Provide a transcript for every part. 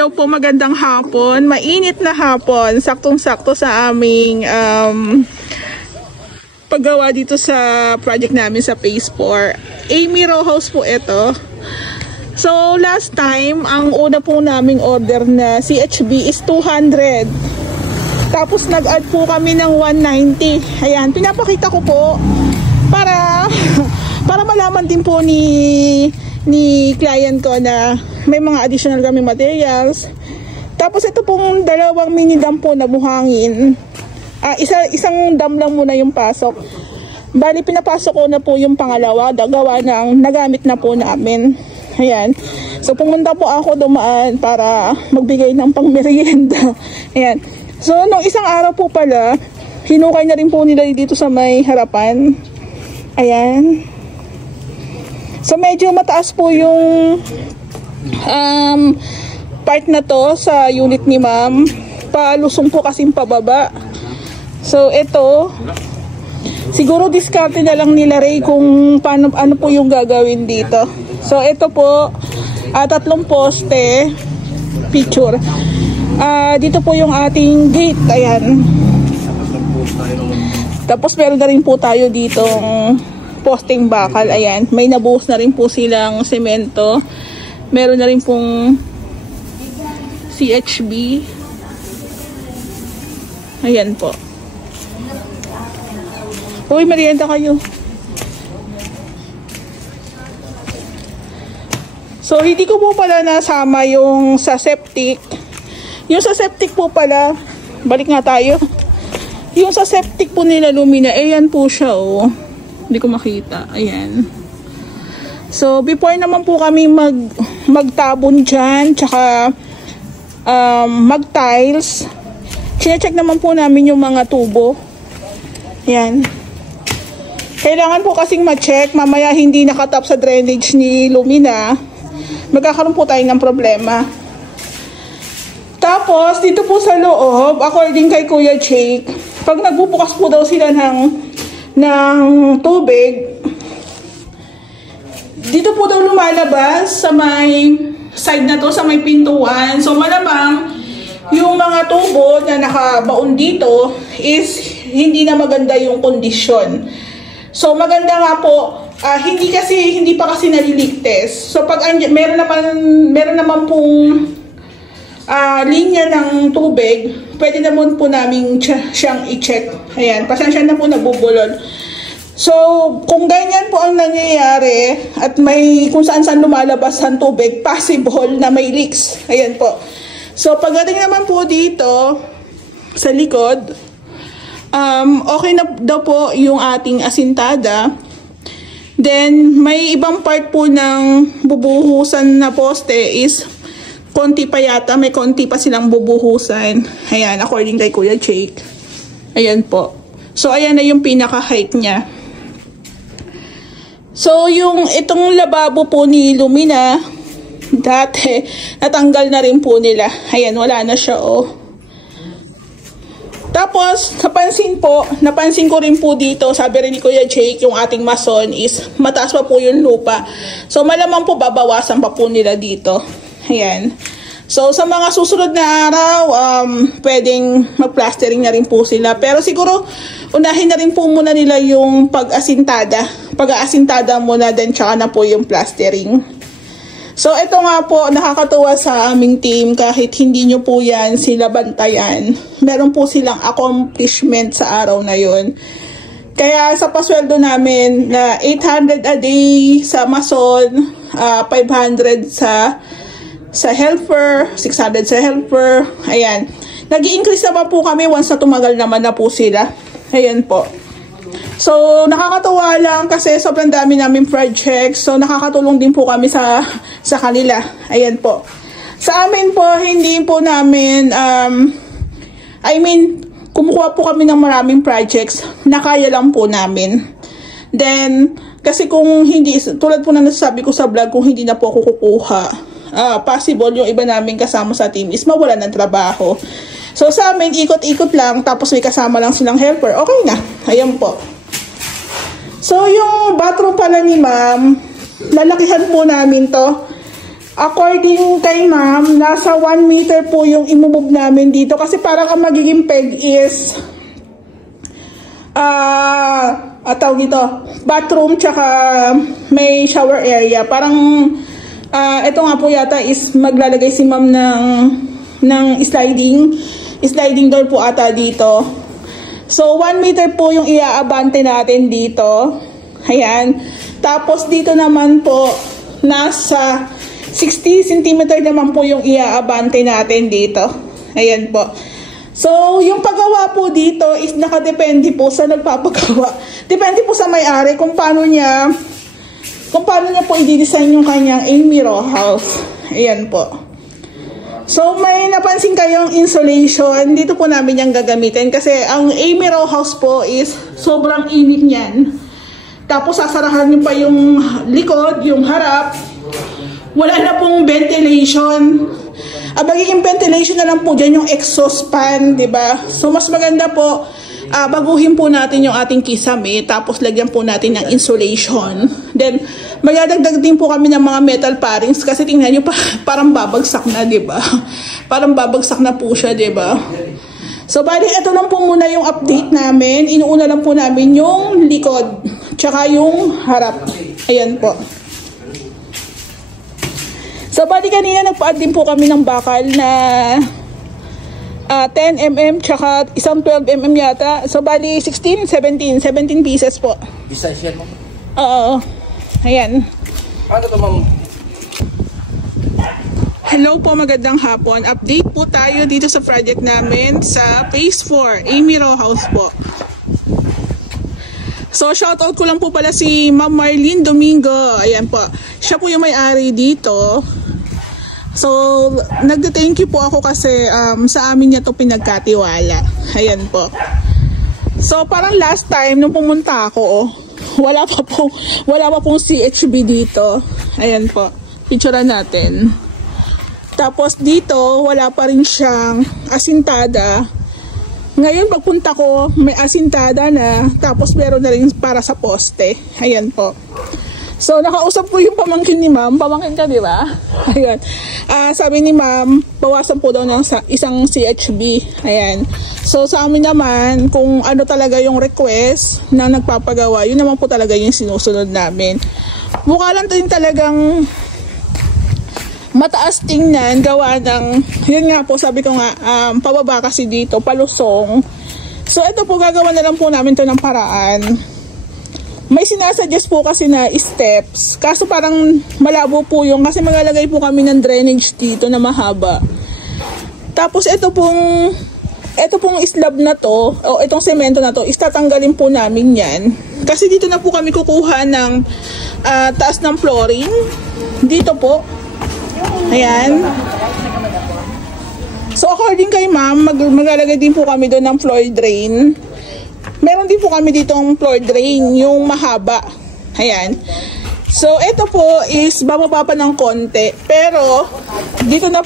Hello po, magandang hapon. Mainit na hapon. Saktong-sakto sa aming paggawa dito sa project namin sa Phase 4. Amy Row House po ito. So, last time, ang una po naming order na CHB is 200. Tapos, nag-add po kami ng 190. Ayan, pinapakita ko po para malaman din po ni client ko na may mga additional kami materials. Tapos ito pong dalawang mini dam po na buhangin. Isang dam lang muna yung pasok. Bali pinapasok ko na po yung pangalawa, gawa ng nagamit na po namin. Ayan. So pumunta po ako dumaan para magbigay ng pangmerienda. Ayan. So nung isang araw po pala, hinukay na rin po nila dito sa may harapan. Ayan. So medyo mataas po yung part na to sa unit ni ma'am. Palusong po kasing pababa. So ito, siguro diskarte na lang nila Ray kung ano po yung gagawin dito. So ito po, 3 poste, picture. Dito po yung ating gate, ayan. Tapos meron na rin po tayo ditong posting bakal, ayan. May nabuhos na rin po silang semento. Meron na rin pong CHB. Ayan po. Uy, merienda kayo. So, hindi ko po pala nasama yung sa septic. Yung sa septic po pala, balik nga tayo. Yung sa septic po nila Lumina, ayan po siya, oh. Hindi ko makita. Ayan. So, before naman po kami magtabon dyan, tsaka mag-tiles, sinecheck naman po namin yung mga tubo. Ayan. Kailangan po kasing ma-check, mamaya hindi nakatap sa drainage ni Lumina, magkakaroon po tayo ng problema. Tapos, dito po sa loob, according kay Kuya Jake, pag nagbubukas po daw sila ng tubig, dito po daw lumalabas sa may side na to, sa may pintuan. So malamang yung mga tubo na nakabaon dito is hindi na maganda yung kondisyon. So maganda nga po, hindi pa kasi naliligtas. So pag meron naman pong linya ng tubig, pwede naman po namin siyang i-check. Ayan, pasensya na po nabubulol. So, kung ganyan po ang nangyayari at may kung saan lumalabas ang tubig, possible na may leaks. Ayan po. So, pagdating naman po dito sa likod, okay na daw po yung ating asintada. Then, may ibang part po ng bubuhusan na poste is konti pa yata, may konti pa silang bubuhusan. Ayan, according kay Kuya Jake. Ayan po. So, ayan na yung pinaka-height niya. So, itong lababo po ni Lumina, dati, natanggal na rin po nila. Ayan, wala na siya, oh. Tapos, napansin ko rin po dito, sabi rin ni Kuya Jake, yung ating mason is, mataas pa po yung lupa. So, malamang po, babawasan pa po nila dito. Ayan. So, sa mga susunod na araw, pwedeng mag-plastering na rin po sila. Pero siguro, unahin na rin po muna nila yung pag-asintada. Pag-aasintada muna din, tsaka na po yung plastering. So, ito nga po, nakakatuwa sa aming team. Kahit hindi nyo po yan sila bantayan, meron po silang accomplishment sa araw na yun. Kaya sa pasweldo namin na 800 a day sa mason, 500 sa helper, 600 sa helper. Ayan. Nag-i-increase naman po kami once na tumagal naman na po sila. Ayan po. So, nakakatuwa lang kasi sobrang dami namin projects. So, nakakatulong din po kami sa kanila. Ayan po. Sa amin po, hindi po namin, kumukuha po kami ng maraming projects na kaya lang po namin. Then, kasi kung hindi, tulad po na nasasabi ko sa vlog, kung hindi na po ako kukuha, possible yung iba namin kasama sa team is mawala ng trabaho. So sa amin, ikot-ikot lang, tapos may kasama lang silang helper, okay na. Ayan po. So yung bathroom pala ni ma'am, lalakihan po namin to. According kay ma'am, nasa 1 meter po yung imumove namin dito. Kasi parang ang magiging peg is tawag dito, bathroom tsaka may shower area. Parang ito nga po yata is maglalagay si ma'am ng sliding door po ata dito. So 1 meter po yung iaabante natin dito. Ayan. Tapos dito naman po nasa 60 cm naman po yung iaabante natin dito. Ayan po. So, yung paggawa po dito is nakadepende po sa nagpapagawa. Depende po sa may-ari kung paano niya po i-design yung kanyang Amy Row house. Ayan po. So, may napansin kayong insulation. Dito po namin yung gagamitin kasi ang Amy Row house po is sobrang init niyan. Tapos, sasarahan nyo pa yung likod, yung harap. Wala na pong ventilation. Magiging ventilation na lang po dyan yung exhaust fan, diba? So, mas maganda po, baguhin po natin yung ating kisame, tapos lagyan po natin ng insulation. Then, magdadagdag din po kami ng mga metal parings kasi tingnan nyo, parang babagsak na, diba? Parang babagsak na po siya, diba? So, bali, ito lang po muna yung update namin. Inuuna lang po namin yung likod, tsaka yung harap. Ayan po. So, bali kanina nagpa-add din po kami ng bakal na 10mm tsaka isang 12mm yata. So, bali 17 pieces po. Bisa share mo? Oo. Ayan. Ano to, ma'am? Hello po, magandang hapon. Update po tayo dito sa project namin sa Phase 4, Amy Row House po. So, shoutout ko lang po pala si Ma'am Marlene Domingo. Ayan po. Siya po yung may-ari dito. So, nagde-thank you po ako kasi sa amin niya to pinagkatiwala. Ayan po. So, parang last time nung pumunta ako, wala pa pong CHB dito. Ayan po. Picturean natin. Tapos dito, wala pa rin siyang asintada. Ngayon, pagpunta ko, may asintada na. Tapos meron na rin para sa poste. Ayan po. So, nakausap ko yung pamangkin ni ma'am. Pamangkin ka, di ba? Ayan. Sabi ni ma'am, bawasan po daw ng isang CHB. Ayan. So, sa amin naman, kung ano talaga yung request na nagpapagawa, yun naman po talaga yung sinusunod namin. Mukha lang din talagang mataas tingnan, gawa ng, yun nga po, sabi ko nga, pababa kasi dito, palusong. So, ito po, gagawa na lang po namin to ng paraan. May sinasuggest po kasi na steps, kaso parang malabo po yung, kasi maglalagay po kami ng drainage dito na mahaba. Tapos, ito pong slab na to, o itong semento na to, istatanggalin po namin yan. Kasi dito na po kami kukuha ng taas ng flooring. Dito po. Ayan. So, according kay ma'am, maglalagay din po kami doon ng floor drain. Meron din po kami dito ang floor drain, yung mahaba. Ayan. So, ito po is bababa pa ng konti. Pero, ito na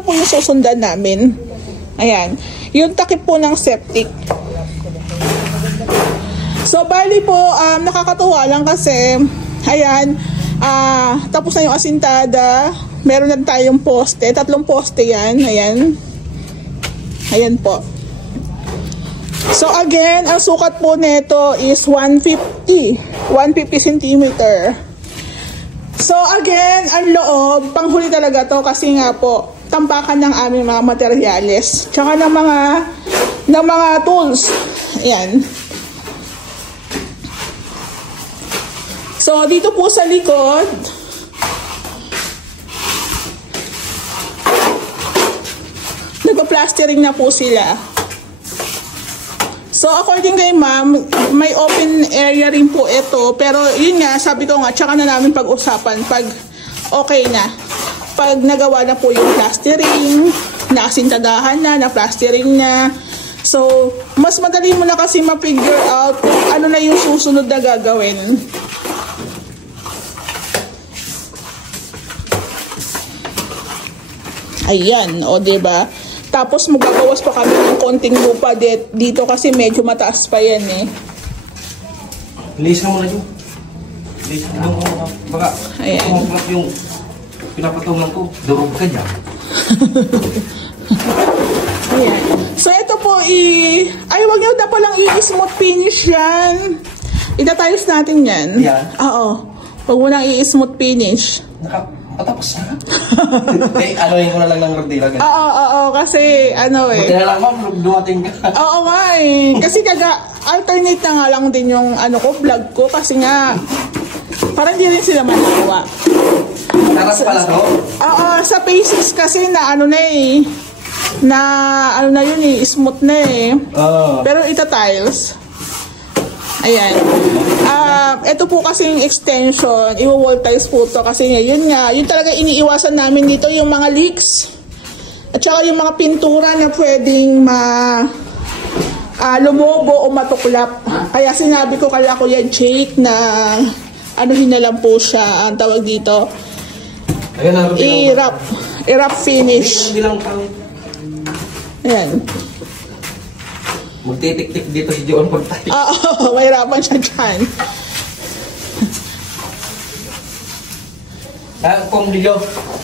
po yung susundan namin. Ayan. Yung takip po ng septic. So, bali po, nakakatuwa lang kasi, ayan, tapos na yung asintada. Meron na tayong poste. 3 poste yan. Ayan. Ayan po. So, again, ang sukat po nito is 150 cm. So, again, ang loob, panghuli talaga to kasi nga po, tampakan ng aming mga materyales. Tsaka ng mga tools. Ayan. So, dito po sa likod, nagpa-plastering na po sila. So, according kay ma'am, may open area rin po ito. Pero, yun nga, sabi ko nga, tsaka na namin pag-usapan pag okay na. Pag nagawa na po yung plastering, naasintadahan na plastering na. So, mas madali mo na kasi ma-figure out kung ano na yung susunod na gagawin. Ayan, o diba? Tapos magbabawas pa kami ng konting lupa dito kasi medyo mataas pa yan eh. Linis na muna yun. Linis na muna. Baka, ayan. yung pinapatungan ko. Durog ka dyan. Ayan. So, ito po ay, wag nyo na palang i-smooth finish yan. Itatiles natin yan. Yan? Oo. Wag mo nang i-smooth finish. Patapos na? Anuhin ko na lang ng rodila. Oo, kasi Buti na lang ma'am, dumating ka. Oo nga Kasi alternate na nga lang din yung vlog ko. Kasi nga, parang hindi rin sila managawa. Harap pala to? Oo, sa faces kasi na na yun smooth na Pero tiles. Ayan. Ito po kasing extension, i-wall tiles po to kasi yun talaga iniiwasan namin dito yung mga leaks. At saka yung mga pintura na pwedeng lumobo o matuklap. Kaya sinabi ko kaya Kuya Jake na na lang po siya, ang tawag dito. I-wrap finish. Ayan. Magtitik-tik dito si John pag tayo. Oo, mahirapan siya dyan.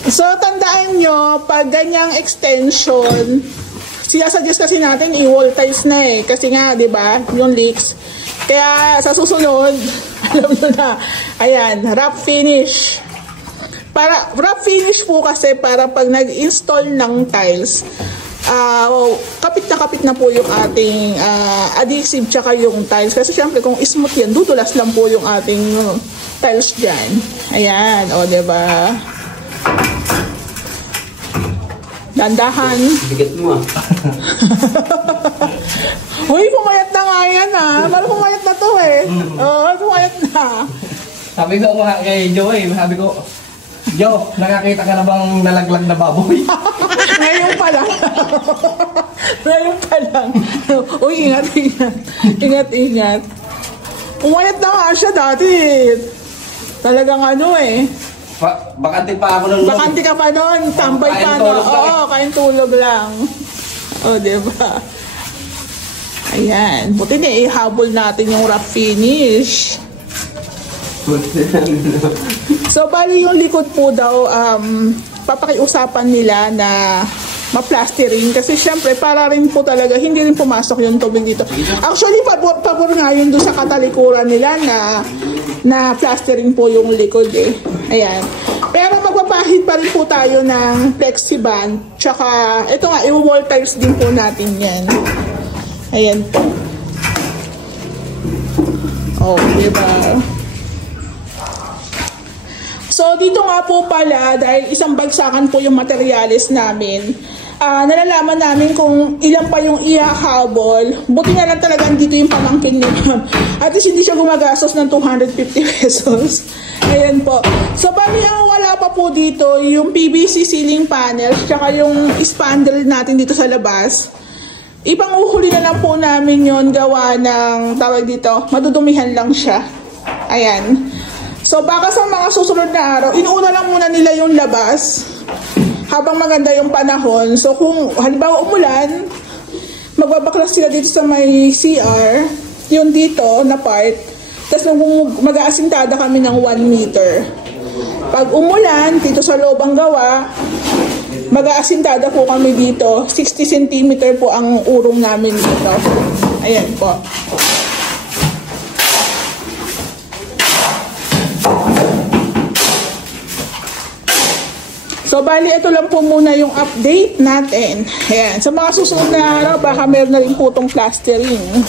So, tandaan nyo, pag ganyang extension, sinasuggest kasi natin i-wall tiles na Kasi nga, di ba, yung leaks. Kaya, sa susunod, alam nyo na, ayan, wrap finish. Wrap finish po kasi para pag nag-install ng tiles, kapit na po yung ating adhesive tsaka yung tiles. Kasi syempre kung smooth yan, dudulas lang po yung ating tiles dyan. Ayan, diba? Dandahan. Bigat mo Uy, pumayat na nga yan Parang pumayat na to Oo, pumayat na. Sabi ko kay Joe sabi ko, Joe, nakakita ka na bang nalaglag na baboy? Ngayon pa lang. Uy, ingat. Umayat na nga siya dati. Talagang Bakante pa ako nun. Bakante ka pa nun. Tambay pa nun. Oo, kain tulog lang. Diba? Ayan. Buti na ihabol natin yung wrap finish. So, bali yung likod po daw, papakiusapan nila na ma-plastering kasi syempre para rin po talaga hindi rin pumasok yung tubig dito. Actually, pabor nga yun doon sa katalikuran nila na plastering po yung likod Ayan. Pero magpapahid pa rin po tayo ng flexiband. Tsaka, ito nga, i-wall tiles din po natin yan. Ayan po. Diba? So, dito nga po pala, dahil isang bagsakan po yung materials namin, nalalaman namin kung ilan pa yung ihahabol. Buti na lang talagang dito yung pamangkin niya. At least hindi siya gumagastos ng 250 pesos. Ayan po. So, bali ang wala pa po dito, yung PVC ceiling panels, tsaka yung spandrel natin dito sa labas. Ipanguhuli na lang po namin yon gawa ng, tawag dito, madudumihan lang siya. Ayan. So, baka sa mga susunod na araw, inuuna lang muna nila yung labas habang maganda yung panahon. So, kung halimbawa umulan, magbabaklas sila dito sa may CR, yung dito na part, tapos mag-aasintada kami ng 1 meter. Pag umulan, dito sa loob ang gawa, mag-aasintada po kami dito, 60 cm po ang urong namin dito. Ayan po. So, bali, ito lang po muna yung update natin. Ayan. Sa mga susunod na araw, baka meron na rin po itong plastering.